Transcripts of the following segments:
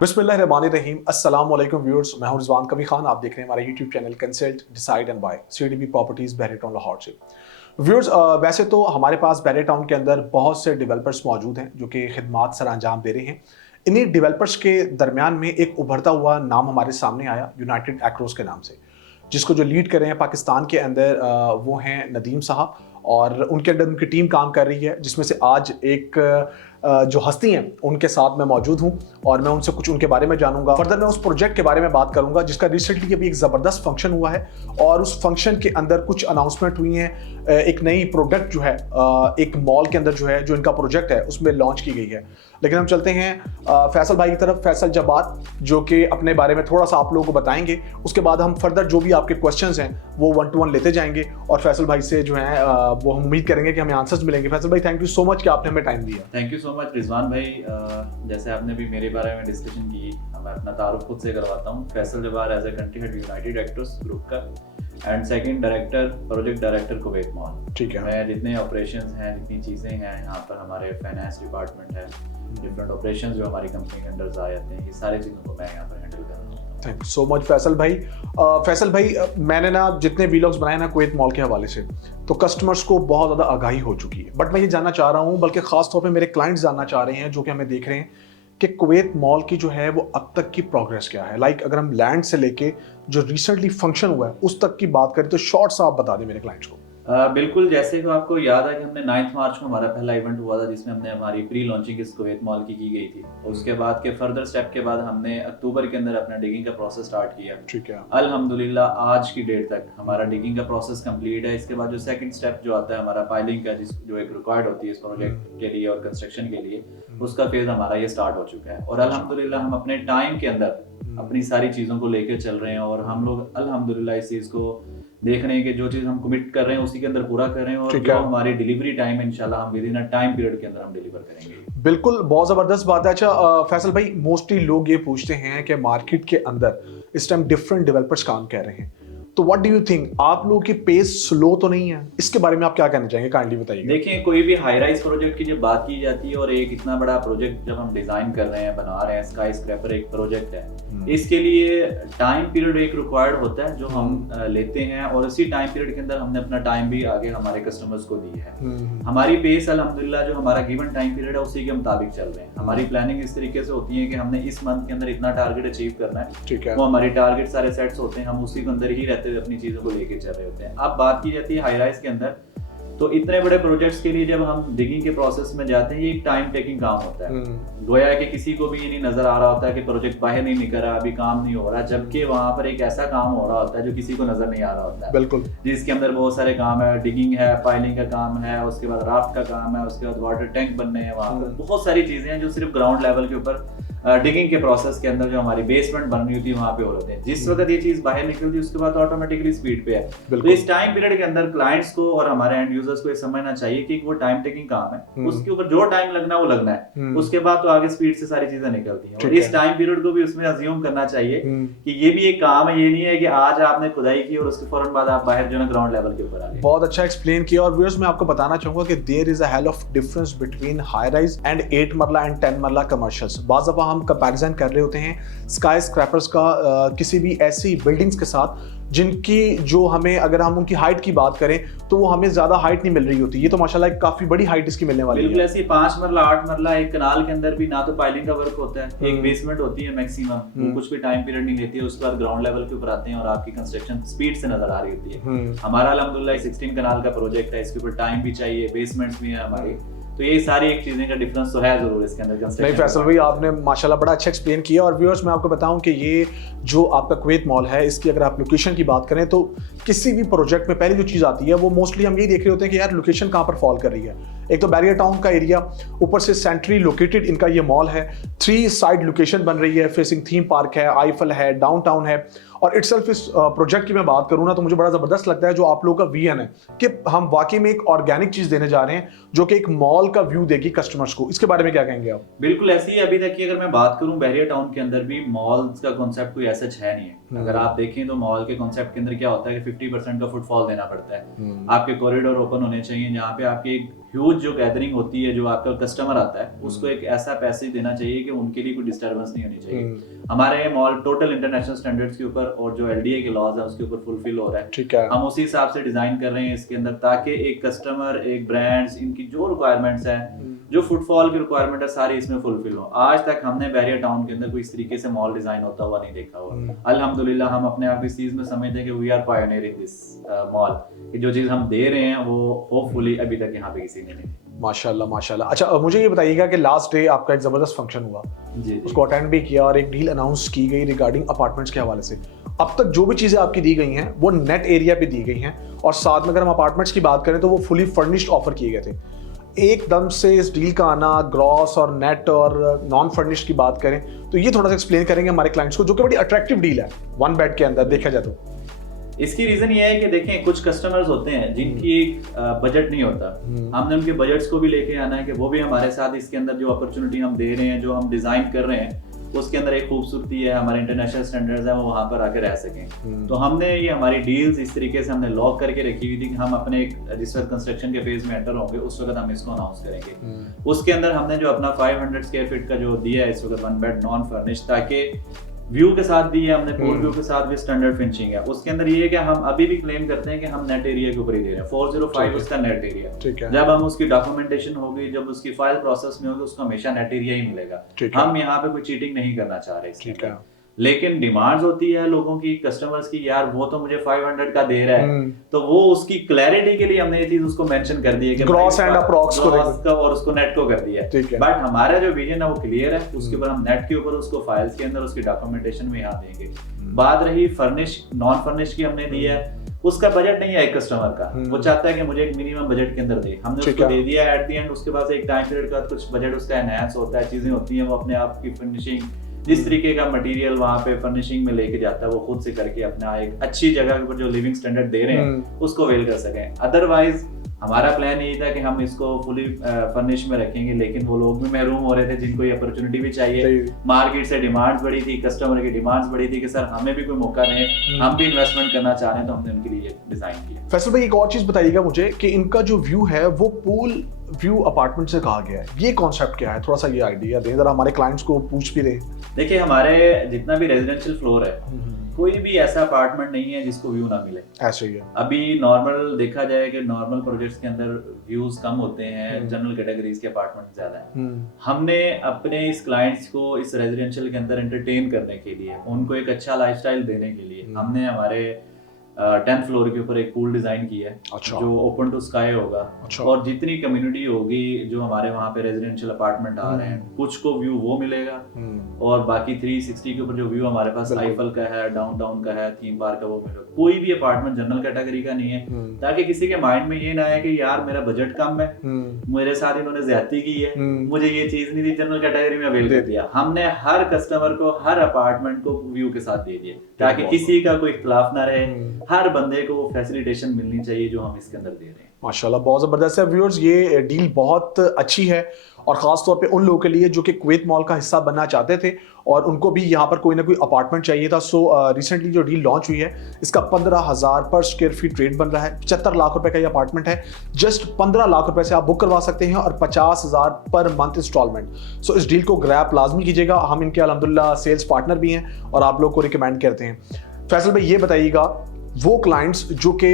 बिस्मिल्लाहिर्रहमानिर्रहीम अस्सलाम वालेकुम व्यूअर्स, मैं हूं रिजवान कबीर खान। आप देख रहे हैं हमारा YouTube channel consult decide and buy CDB properties Bahria town Lahore से। व्यूअर्स, वैसे तो हमारे पास बहरे टाउन के अंदर बहुत से डेवलपर्स मौजूद हैं जो कि खिदमात सर अंजाम दे रहे हैं। इन्हीं डेवलपर्स के दरमियान में एक उभरता हुआ नाम हमारे सामने आया यूनाइटेड एक्रोस के नाम से, जिसको जो लीड कर रहे हैं पाकिस्तान के अंदर वो हैं नदीम साहब, और उनके अंदर उनकी टीम काम कर रही है, जिसमें से आज एक जो हस्ती हैं उनके साथ मैं मौजूद हूं और मैं उनसे कुछ उनके बारे में जानूंगा। फर्दर मैं उस प्रोजेक्ट के बारे में बात करूंगा जिसका रिसेंटली अभी एक ज़बरदस्त फंक्शन हुआ है और उस फंक्शन के अंदर कुछ अनाउंसमेंट हुई हैं। एक नई प्रोडक्ट जो है एक मॉल के अंदर जो है जो इनका प्रोजेक्ट है उसमें लॉन्च की गई है। लेकिन हम चलते हैं फैसल भाई की तरफ, फैसल जब्बार, जो कि अपने बारे में थोड़ा सा आप लोगों को बताएंगे। उसके बाद हम फर्दर जो भी आपके क्वेश्चंस हैं वो 1 to 1 लेते जाएंगे और फैसल भाई से जो है वो हम उम्मीद करेंगे कि हमें आंसर्स मिलेंगे। फैसल भाई, थैंक यू सो मच कि आपने हमें टाइम दिया। Thank you so much Rizwan भाई। जैसे आपने भी मेरे बारे में डिस्कशन की, मैं अपना तारुफ खुद से करवाता हूँ। Faisal Jabbar as a country head United Actors Group का and second director, project director Kuwait mall. ठीक है। मैं जितने ऑपरेशंस हैं, जितनी चीज़ें हैं यहाँ पर, हमारे फाइनेंस डिपार्टमेंट है, डिफरेंट ऑपरेशंस जो हमारी कंपनी के अंदर आ जाते हैं, ये सारी चीज़ों को मैं यहाँ पर हैंडल कर रहा हूँ। Thank you so much Faisal भाई। फैसल भाई, मैंने ना जितने वीलॉग्स बनाए ना कुवैत मॉल के हवाले से, तो कस्टमर्स को बहुत ज़्यादा आगाही हो चुकी है। बट मैं ये जानना चाह रहा हूँ, बल्कि खास तौर पे मेरे क्लाइंट्स जानना चाह रहे हैं जो कि हमें देख रहे हैं, कि कुवैत मॉल की जो है वो अब तक की प्रोग्रेस क्या है। लाइक अगर हम लैंड से लेके जो रिसेंटली फंक्शन हुआ है उस तक की बात करें तो शॉर्ट सा आप बता दें मेरे क्लाइंट्स को। बिल्कुल, जैसे कि आपको याद है कि हमने 9 मार्च को हमारा पहला इवेंट हुआ था जिसमें हमने हमारी प्री लॉन्चिंग इस कुवैत मॉल की गई थी। उसके बाद के फर्दर स्टेप के बाद हमने अक्टूबर के अंदर अपना डिगिंग का प्रोसेस स्टार्ट किया। ठीक है। अल्हम्दुलिल्लाह आज की डेट तक हमारा डिगिंग का प्रोसेस कंप्लीट है। इसके बाद जो सेकंड स्टेप जो आता है हमारा पाइलिंग का, जो एक रिक्वायर्ड होती है इस प्रोजेक्ट के लिए और कंस्ट्रक्शन के लिए, उसका फेज हमारा ये स्टार्ट हो चुका है। और अल्हम्दुलिल्लाह हम अपने टाइम के अंदर अपनी सारी चीज़ों को लेकर चल रहे हैं और हम लोग अल्हम्दुलिल्लाह इस चीज़ को देख रहे हैं कि जो चीज़ हम कमिट कर रहे हैं उसी के अंदर पूरा कर रहे हैं और जो हमारी डिलीवरी टाइम इंशाल्लाह हम with in a time period के अंदर हम डिलीवर करेंगे। बिल्कुल, बहुत ज़बरदस्त बात है। अच्छा फैसल भाई, मोस्टली लोग ये पूछते हैं कि मार्केट के अंदर इस टाइम डिफरेंट डेवलपर्स काम कर रहे हैं, तो व्हाट डू यू थिंक, आप लोगों की पेस स्लो तो नहीं है? इसके बारे में आप क्या कहना चाहेंगे, काइंडली बताइए। देखिए, कोई भी हाई राइज प्रोजेक्ट की जब बात की जाती है और एक इतना बड़ा प्रोजेक्ट जब हम डिजाइन कर रहे हैं, बना रहे हैं, स्काई स्क्रैपर एक प्रोजेक्ट है, इसके लिए टाइम पीरियड एक रिक्वायर्ड होता है जो हम लेते हैं और इसी टाइम पीरियड के अंदर हमने अपना टाइम भी आगे हमारे कस्टमर्स को दी है। हमारी पेस अल्हम्दुलिल्लाह जो हमारा गिवन टाइम पीरियड है उसी के मुताबिक चल रहे हैं। हमारी प्लानिंग इस तरीके से होती है कि हमने इस मंथ के अंदर इतना टारगेट अचीव करना है। ठीक है। वो हमारी टारगेट सारे सेट्स होते हैं, हम उसी के अंदर ही रहते हुए अपनी चीजों को लेके चल रहे होते हैं। अब बात की जाती है हाई राइज के अंदर, तो इतने बड़े प्रोजेक्ट्स के लिए जब हम डिगिंग के प्रोसेस में जाते हैं, ये एक टाइम टेकिंग काम होता है। गोया कि किसी को भी ये नहीं नजर आ रहा होता है कि प्रोजेक्ट बाहर नहीं निकल रहा, अभी काम नहीं हो रहा, जबकि वहां पर एक ऐसा काम हो रहा होता है जो किसी को नजर नहीं आ रहा होता है। बिल्कुल। जिसके अंदर बहुत सारे काम है, डिगिंग है, पाइलिंग का काम है, उसके बाद राफ्ट का काम है, उसके बाद वाटर टैंक बनने हैं, वहां पर बहुत सारी चीजें हैं जो सिर्फ ग्राउंड लेवल के ऊपर डिगिंग के प्रोसेस के अंदर जो हमारी बेसमेंट बन रही होती है वहां पे हो रहे हैं। जिस वक्त ये चीज बाहर निकलती है उसके बाद ऑटोमेटिकली स्पीड पे है। तो इस टाइम पीरियड के अंदर क्लाइंट्स को और हमारे एंड यूजर्स को ये समझना चाहिए कि वो टाइम टेकिंग काम है, उसके ऊपर जो टाइम लगना है वो लगना है, उसके बाद तो आगे स्पीड से सारी चीजें निकलती हैं। और इस टाइम पीरियड को भी उसमें अज्यूम करना चाहिए कि ये भी एक काम है, ये नहीं है कि आज आपने खुदाई की और उसके फौरन बाद आप बाहर जो है ग्राउंड लेवल के ऊपर आ गए। बहुत अच्छा एक्सप्लेन किया। और व्यूअर्स, मैं आपको बताना चाहूंगा कि there is a hell of difference between high rise and 8 marla and 10 मरला कमर्शियल्स। बाज़ दफ़ा हम कंपैरिजन कर रहे होते हैं स्काई स्क्रैपर्स का किसी भी ऐसी बिल्डिंग्स के साथ जिनकी जो हमें, अगर हम उनकी हाइट की बात करें तो वो हमें ज्यादा हाइट नहीं मिल रही होती। ये तो माशाल्लाह एक काफी बड़ी हाइट इसकी मिलने वाली है। बिल्कुल ऐसी 5 मरला 8 मरला एक कनाल के अंदर भी ना तो पाइलिंग का वर्क होता है, एक बेसमेंट होती है मैक्सिमम, वो कुछ भी टाइम पीरियड नहीं लेती है, उसके बाद ग्राउंड लेवल के ऊपर आते हैं और आपकी कंस्ट्रक्शन स्पीड से नजर आ रही होती है। हमारा अल्हम्दुलिल्लाह 16 कनाल का प्रोजेक्ट है, इसके ऊपर टाइम भी चाहिए, बेसमेंट्स भी है हमारी, तो ये सारी एक चीजें का डिफरेंस तो है जरूर इसके अंदर। नहीं फैसल भाई, आपने माशाल्लाह बड़ा अच्छा एक्सप्लेन किया। और व्यूअर्स, मैं आपको बताऊं कि ये जो आपका कुवैत मॉल है, इसकी अगर आप लोकेशन की बात करें तो किसी भी प्रोजेक्ट में पहली जो चीज़ आती है वो मोस्टली हम यही देख रहे होते हैं कि यार लोकेशन कहाँ पर फॉल कर रही है। एक तो बैरियर टाउन का एरिया, ऊपर से सेंट्रली लोकेटेड इनका ये मॉल है, 3 साइड लोकेशन बन रही है, फेसिंग थीम पार्क है, आईफल है, डाउनटाउन है। और इटसेल्फ इस प्रोजेक्ट की मैं बात करूँ ना तो मुझे बड़ा ज़बरदस्त लगता है जो आप लोगों का विजन है कि हम वाकई में एक ऑर्गेनिक चीज़ देने जा रहे हैं जो कि एक मॉल का व्यू देगी कस्टमर्स को। इसके बारे में क्या कहेंगे आप? बिल्कुल ऐसी ही अभी तक की अगर मैं बात करूं, बैरियर टाउन के अंदर भी मॉल्स का कॉन्सेप्ट कोई ऐसा है नहीं है। अगर आप देखें तो मॉल के कॉन्सेप्ट के अंदर क्या होता है कि 50% का फुटफॉल देना पड़ता है। आपके कॉरिडोर ओपन होने चाहिए जहाँ पे आपकी एक ह्यूज जो गैदरिंग होती है, जो आपका कस्टमर आता है उसको एक ऐसा पैसेज देना चाहिए कि उनके लिए कोई डिस्टर्बेंस नहीं होनी चाहिए। हमारे मॉल टोटल इंटरनेशनल स्टैंडर्ड्स के ऊपर और जो LDA के लॉज है उसके ऊपर फुलफिल हो रहा है। ठीक है, हम उसी हिसाब से डिजाइन कर रहे हैं इसके अंदर, ताकि एक कस्टमर, एक ब्रांड्स, इनकी जो रिक्वायरमेंट्स है, जो फुटफॉल की रिक्वायरमेंट है, सारी इसमें फुलफिल हो। आज तक हमने बैरियर टाउन के अंदर कोई इस तरीके से मॉल डिजाइन होता हुआ नहीं देखा हुआ। अल्हम्दुलिल्लाह हम अपने आप इस चीज में समझते हैं कि we are pioneering this mall, कि जो चीज हम दे रहे हैं वो होपफुली अभी तक यहाँ पे किसी ने नहीं। माशाल्लाह माशाल्लाह। अच्छा, मुझे ये बताइएगा कि लास्ट डे आपका एक ज़बरदस्त फंक्शन हुआ, जी, उसको अटेंड भी किया और एक डील अनाउंस की गई रिगार्डिंग अपार्टमेंट्स के हवाले से। अब तक जो भी चीज़ें आपकी दी गई हैं वो नेट एरिया पे दी गई हैं, और साथ में अगर हम अपार्टमेंट्स की बात करें तो वो फुली फर्निश्ड ऑफर किए गए थे। एकदम से इस डील का आना, ग्रॉस और नेट और नॉन फर्निश्ड की बात करें तो ये थोड़ा सा एक्सप्लेन करेंगे हमारे क्लाइंट्स को, जो कि बड़ी अट्रैक्टिव डील है वन बेड के अंदर देखा जाए तो। इसकी रीजन ये है कि देखें कुछ कस्टमर्स होते हैं जिनकी एक बजट नहीं होता। हमने उनके बजट्स को भी लेके आना है कि वो भी हमारे साथ इसके अंदर जो अपॉर्चुनिटी हम दे रहे हैं, जो हम डिजाइन कर रहे हैं, उसके अंदर एक खूबसूरती है, हमारे इंटरनेशनल स्टैंडर्ड्स हैं, वो वहाँ पर आके रह सकें। तो हमने ये हमारी डील्स इस तरीके से हमने लॉक करके रखी हुई थी कि हम अपने एक जिस वक्त कंस्ट्रक्शन के फेज में एंटर होंगे उस वक्त हम इसको अनाउंस करेंगे। उसके अंदर हमने जो अपना 500 स्क्वायर फीट का जो दिया है इस वक्त वन बेड नॉन फर्निश, ताकि व्यू के साथ दी है हमने, पूल व्यू के साथ भी स्टैंडर्ड फिनिशिंग है। उसके अंदर ये है कि हम अभी भी क्लेम करते हैं कि हम नेट एरिया के ऊपर ही दे रहे हैं, 405 उसका नेट एरिया। जब हम उसकी डॉक्यूमेंटेशन होगी, जब उसकी फाइल प्रोसेस में होगी, उसको हमेशा नेट एरिया ही मिलेगा। हम यहाँ पे कोई चीटिंग नहीं करना चाह रहे इसके। लेकिन डिमांड्स होती है लोगों की, कस्टमर्स की, यार वो तो मुझे 500 का दे रहा है, तो वो उसकी क्लैरिटी के लिए हमने ये चीज उसको मेंशन कर दी है कि ग्रॉस एंड अप्रॉक्स को और उसको नेट को कर दिया है। बट हमारा जो विजन है वो क्लियर है, उसके ऊपर हम नेट के ऊपर उसको फाइल्स के अंदर उसकी डॉक्यूमेंटेशन में यहाँ देंगे। बात रही फर्निश नॉन फर्निश की, हमने दी है, उसका बजट नहीं है एक कस्टमर का, वो चाहता है कि मुझे एक मिनिमम बजट के अंदर दे, हमने उसको दे दिया एट द एंड। उसके बाद एक टाइम पीरियड का कुछ बजट उसका एनहांस होता है, चीजें होती हैं, वो अपने आप की फिनिशिंग, जिस तरीके का मटेरियल वहाँ पे फर्निशिंग में लेके जाता है वो खुद से करके अपना एक अच्छी जगह पर जो लिविंग स्टैंडर्ड दे रहे हैं उसको वेल कर सकें। अदरवाइज हमारा प्लान यही था कि हम इसको फुली फर्निश में रखेंगे, लेकिन वो लोग भी महरूम हो रहे थे जिनको ये अपॉर्चुनिटी भी चाहिए। मार्केट से डिमांड्स बढ़ी थी, कस्टमर की डिमांड्स बढ़ी थी कि सर हमें भी कोई मौका दें, हम भी इन्वेस्टमेंट करना चाह रहे हैं, तो हमने उनके लिए डिजाइन किया। फैसल भाई, एक और चीज बताइएगा मुझे कि इनका जो व्यू है वो पूल व्यू अपार्टमेंट से कहा गया है, ये कॉन्सेप्ट क्या है? थोड़ा सा ये आइडिया दें जरा, हमारे क्लाइंट्स को पूछ भी रहे। देखिए हमारे जितना भी रेजिडेंशियल फ्लोर है, कोई भी ऐसा अपार्टमेंट नहीं है जिसको व्यू ना मिले। ऐसे ही है। अभी नॉर्मल देखा जाए कि नॉर्मल प्रोजेक्ट्स के अंदर व्यूज कम होते हैं, जनरल कैटेगरीज के अपार्टमेंट ज्यादा हैं। हमने अपने इस क्लाइंट्स को इस रेजिडेंशियल के अंदर एंटरटेन करने के लिए, उनको एक अच्छा लाइफस्टाइल देने के लिए हमने हमारे 10th फ्लोर के ऊपर एक पूल डिजाइन किया है। अच्छा। जो ओपन टू स्काई होगा। अच्छा। और जितनी कम्युनिटी होगी जो हमारे वहाँ पे रेजिडेंशियल अपार्टमेंट आ रहे हैं, कुछ को व्यू वो मिलेगा और बाकी 360 के ऊपर जो व्यू हमारे पास आईफल का है, डाउनटाउन का है, थीम पार्क का, वो मिलेगा। कोई भी अपार्टमेंट जनरल कैटेगरी का नहीं है, ताकि किसी के माइंड में ये ना आए कि यार मेरा बजट कम है, मेरे साथ इन्होंने ज्यादती की है, मुझे ये चीज नहीं दी, जनरल कैटेगरी में अवेल कर दिया। हमने हर कस्टमर को हर अपार्टमेंट को व्यू के साथ दे दिया, ताकि किसी का कोई इख्तिलाफ ना रहे, हर बंदे को वो फैसिलिटेशन मिलनी चाहिए जो हम इसके अंदर दे रहे हैं। माशाल्लाह, बहुत ज़बरदस्त है व्यूअर्स, ये डील बहुत अच्छी है और ख़ास तौर पे उन लोगों के लिए जो कि कुवैत मॉल का हिस्सा बनना चाहते थे और उनको भी यहाँ पर कोई ना कोई अपार्टमेंट चाहिए था। सो रिसेंटली जो डील लॉन्च हुई है इसका 15,000 पर स्क्वायर फीट रेट बन रहा है। 75 लाख रुपए का ये अपार्टमेंट है, जस्ट 15 लाख रुपए से आप बुक करवा सकते हैं और 50,000 पर मंथ इंस्टॉलमेंट। सो इस डील को ग्रैब लाजमी कीजिएगा, हम इनके अल्हम्दुलिल्लाह सेल्स पार्टनर भी हैं और आप लोग को रिकमेंड करते हैं। फैसल भाई, ये बताइएगा वो क्लाइंट्स जो कि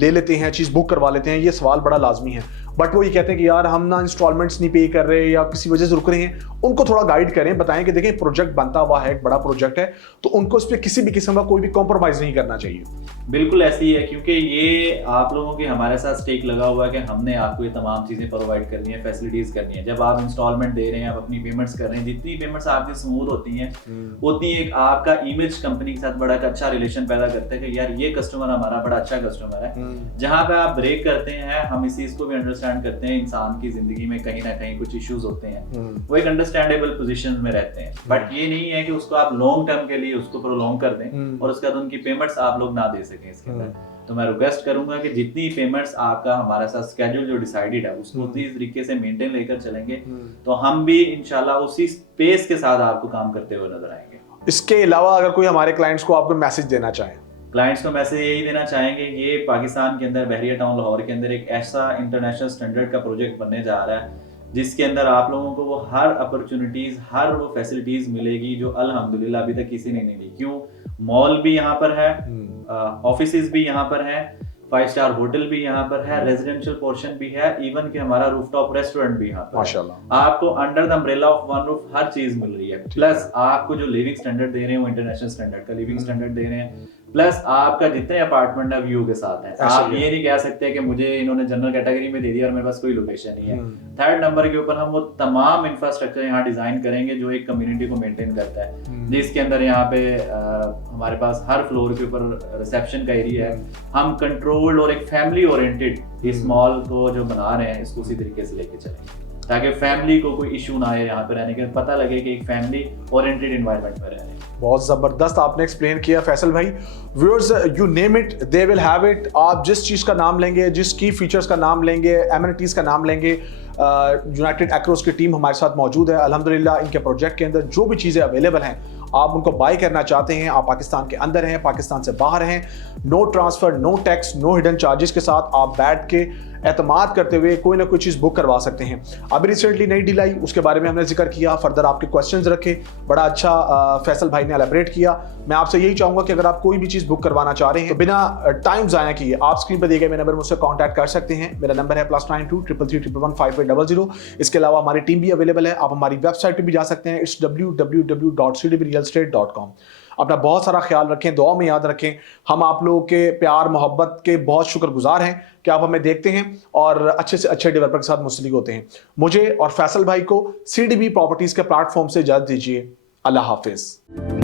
ले लेते हैं, चीज़ बुक करवा लेते हैं, ये सवाल बड़ा लाजमी है, बट वो ये कहते हैं कि यार हम ना इंस्टॉलमेंट्स नहीं पे कर रहे या किसी वजह से रुक रहे हैं, उनको थोड़ा गाइड करें, बताएं कि देखें प्रोजेक्ट बनता हुआ है, एक बड़ा प्रोजेक्ट है, तो उनको इस पर किसी भी किस्म का कोई भी कॉम्प्रोमाइज़ नहीं करना चाहिए। बिल्कुल ऐसी है, क्योंकि ये आप लोगों के हमारे साथ स्टेक लगा हुआ है कि हमने आपको ये तमाम चीज़ें प्रोवाइड करनी है, फैसिलिटीज़ करनी है। जब आप इंस्टॉलमेंट दे रहे हैं, आप अपनी पेमेंट्स कर रहे हैं, जितनी पेमेंट्स आपकी स्मूथ होती हैं उतनी एक आपका इमेज कंपनी के साथ बड़ा अच्छा रिलेशन पैदा करता है कि यार ये कस्टमर हमारा बड़ा अच्छा कस्टमर है। जहाँ पे आप ब्रेक करते हैं, हम इस चीज़ को भी अंडरस्टैंड करते हैं, इंसान की जिंदगी में कहीं ना कहीं कुछ इश्यूज होते हैं, वो एक अंडरस्टैंडेबल पोजीशन में रहते हैं, बट ये नहीं है कि उसको आप लॉन्ग टर्म के लिए उसको प्रोलॉन्ग कर दें और उसके बाद उनकी पेमेंट्स आप लोग ना दे सकें इसके अंदर। तो मैं रिक्वेस्ट करूंगा कि जितनी पेमेंट्स आपका हमारे साथ स्केड्यूल जो डिसाइडेड है उसको उसी तरीके से मेंटेन लेकर चलेंगे, तो हम भी इंशाल्लाह उसी स्पेस के साथ आपको काम करते हुए नजर आएंगे। इसके अलावा अगर कोई हमारे क्लाइंट्स को आपको मैसेज देना चाहें? क्लाइंट्स को मैसेज यही देना चाहेंगे, ये पाकिस्तान के अंदर बहरिया टाउन लाहौर के अंदर एक ऐसा इंटरनेशनल स्टैंडर्ड का प्रोजेक्ट बनने जा रहा है जिसके अंदर आप लोगों को वो हर अपॉर्चुनिटीज, हर वो फैसिलिटीज मिलेगी जो अल्हम्दुलिल्लाह अभी तक किसी ने नहीं दी। क्यों? मॉल भी यहाँ पर है, ऑफिसेज भी यहाँ पर हैं, 5 स्टार होटल भी यहाँ पर है, रेजिडेंशियल पोर्शन भी है, इवन कि हमारा रूफटॉप रेस्टोरेंट भी यहाँ पर माशाल्लाह। आपको under the umbrella of one roof हर चीज मिल रही है। प्लस आपको जो लिविंग स्टैंडर्ड दे रहे हैं वो इंटरनेशनल स्टैंडर्ड का लिविंग स्टैंडर्ड दे रहे हैं। प्लस आपका जितने अपार्टमेंट है व्यू के साथ है। आप ये नहीं कह सकते कि मुझे इन्होंने जनरल कैटेगरी में दे दिया और मेरे पास कोई लोकेशन नहीं है। थर्ड नंबर के ऊपर हम वो तमाम इंफ्रास्ट्रक्चर यहाँ डिजाइन करेंगे जो एक कम्युनिटी को मेंटेन करता है, जिसके अंदर यहाँ पे हमारे पास हर फ्लोर के ऊपर रिसेप्शन का एरिया है। हम कंट्रोल्ड और एक फैमिली ओरिएंटेड इस मॉल को जो बना रहे हैं इसको उसी तरीके से लेके चलेंगे ताकि फैमिली को कोई इशू ना आए, यहाँ पे रहने के पता लगे कि एक फैमिली ओरिएंटेड एनवायरनमेंट में रह रहे हैं। बहुत ज़बरदस्त आपने एक्सप्लेन किया फैसल भाई। Viewers, you name it they will have it. आप जिस चीज़ का नाम लेंगे, जिस की फीचर्स का नाम लेंगे, एमिनिटीज़ का नाम लेंगे, यूनाइटेड एक्रोस की टीम हमारे साथ मौजूद है। अल्हम्दुलिल्लाह इनके प्रोजेक्ट के अंदर जो भी चीज़ें अवेलेबल हैं, आप उनको बाय करना चाहते हैं, आप पाकिस्तान के अंदर हैं, पाकिस्तान से बाहर हैं, no transfer, no tax, no hidden charges के साथ आप बैठ के एतमाद करते हुए कोई ना कोई चीज़ बुक करवा सकते हैं। अभी रिसेंटली नई डील आई, उसके बारे में हमने जिक्र किया, फर्दर आपके क्वेश्चंस रखे, बड़ा अच्छा फैसल भाई ने एलैबोरेट किया। मैं आपसे यही चाहूँगा कि अगर आप कोई भी चीज़ बुक करवाना चाह रहे हैं तो बिना टाइम ज़ाया किए आप स्क्रीन पर दिए गए मेरे नंबर मुझसे कॉन्टैक्ट कर सकते हैं। मेरा नंबर है +92 333 111 5800। इसके अलावा हमारी टीम भी अवेलेबल है, आप हमारी वेबसाइट पर भी जा सकते हैं, इट्स www.cdbrealestate.com। अपना बहुत सारा ख्याल रखें, दुआ में याद रखें। हम आप लोगों के प्यार मोहब्बत के बहुत शुक्रगुजार हैं कि आप हमें देखते हैं और अच्छे से अच्छे डेवलपर के साथ मुंसलिक होते हैं। मुझे और फैसल भाई को CDB प्रॉपर्टीज़ के प्लेटफॉर्म से इजाज़त दीजिए। अल्लाह हाफिज़।